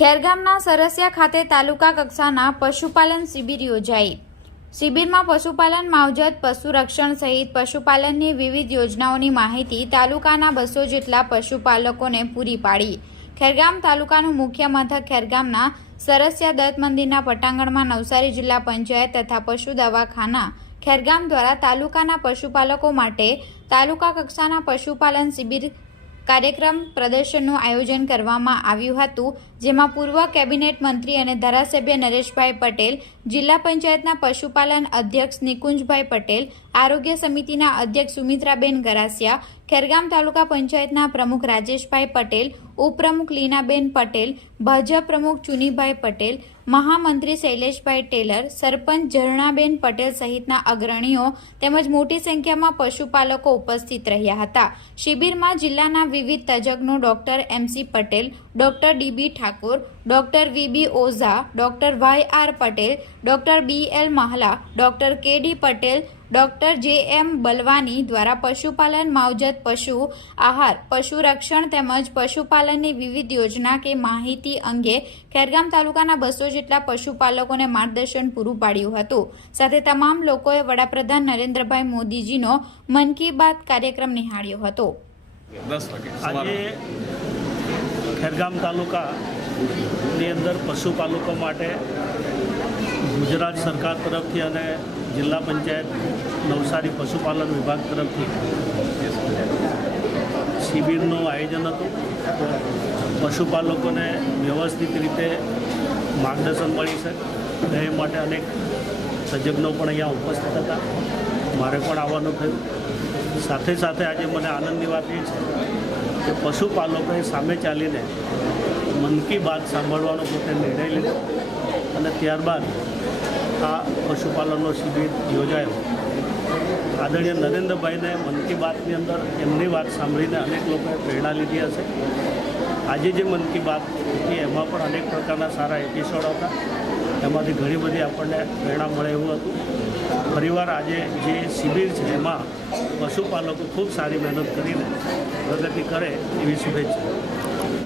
ખેરગામના સરસિયા ખાતે તાલુકા કક્ષાના પશુપાલન શિબિર યોજાઈ। શિબિરમાં પશુપાલન, માવજત, પશુ રક્ષણ સહિત પશુપાલનની વિવિધ યોજનાઓની માહિતી તાલુકાના 200 જેટલા પશુપાલકોને પૂરી પાડી। ખેરગામ તાલુકાનું મુખ્ય મથક ખેરગામના સરસિયા દત્ત મંદિરના પટાંગણમાં નવસારી જિલ્લા પંચાયત તથા પશુ દવાખાના ખેરગામ દ્વારા તાલુકાના પશુપાલકો માટે તાલુકા કક્ષાના પશુપાલન શિબિર કાર્યક્રમ પ્રદર્શનનું આયોજન કરવામાં આવ્યું હતું, જેમાં પૂર્વ કેબિનેટ મંત્રી અને ધારાસભ્ય નરેશભાઈ પટેલ, જિલ્લા પંચાયતના પશુપાલન અધ્યક્ષ નિકુંજભાઈ પટેલ, આરોગ્ય સમિતિના અધ્યક્ષ સુમિત્રાબેન ગરાસિયા, ખેરગામ તાલુકા પંચાયતના પ્રમુખ રાજેશભાઈ પટેલ, ઉપપ્રમુખ લીનાબેન પટેલ, ભાજપ પ્રમુખ ચુનીભાઈ પટેલ, મહામંત્રી શૈલેષભાઈ ટેલર, સરપંચ ઝરણાબેન પટેલ સહિતના અગ્રણીઓ તેમજ મોટી સંખ્યામાં પશુપાલકો ઉપસ્થિત રહ્યા હતા। શિબિરમાં જિલ્લાના વિવિધ તજજ્ઞો doctor MC Patel, doctor DB Thakor, doctor VB Ojha, doctor YR Patel, doctor BL Mahla, doctor KD Patel, doctor JM Balwani દ્વારા પશુપાલન, માવજત, પશુ આહાર, પશુ રક્ષણ તેમજ પશુપાલનની વિવિધ યોજના કે માહિતી અંગે ખેરગામ તાલુકાના 200 જેટલા પશુપાલકોને માર્ગદર્શન પૂરું પાડ્યું હતું। સાથે તમામ લોકોએ વડાપ્રધાન નરેન્દ્રભાઈ મોદીજીનો મન કી બાત કાર્યક્રમ નિહાળ્યો હતો। આજે ખેરગામ તાલુકાની અંદર પશુપાલકો માટે ગુજરાત સરકાર તરફથી અને જિલ્લા પંચાયત નવસારી પશુપાલન વિભાગ તરફથી શિબિરનું આયોજન હતું। પશુપાલકોને વ્યવસ્થિત રીતે માર્ગદર્શન મળી શકે એ માટે અનેક તજજ્ઞો પણ અહીંયા ઉપસ્થિત હતા। મારે પણ આવવાનું થયું। સાથે સાથે આજે મને આનંદની વાત એ છે કે પશુપાલકોએ સામે ચાલીને મન કી બાત સાંભળવાનો પોતે નિર્ણય લીધો અને ત્યારબાદ આ પશુપાલનનો શિબિર યોજાયો। આદરણીય નરેન્દ્રભાઈને મન કી બાતની અંદર એમની વાત સાંભળીને અનેક લોકોએ પ્રેરણા લીધી હશે। આજે જે મન કી બાત હતી એમાં પણ અનેક પ્રકારના સારા એપિસોડ હતા, એમાંથી ઘણી બધી આપણને પ્રેરણા મળે એવું હતું। ફરીવાર આજે જે શિબિર છે એમાં પશુપાલકો ખૂબ સારી મહેનત કરીને પ્રગતિ કરે એવી શુભેચ્છા।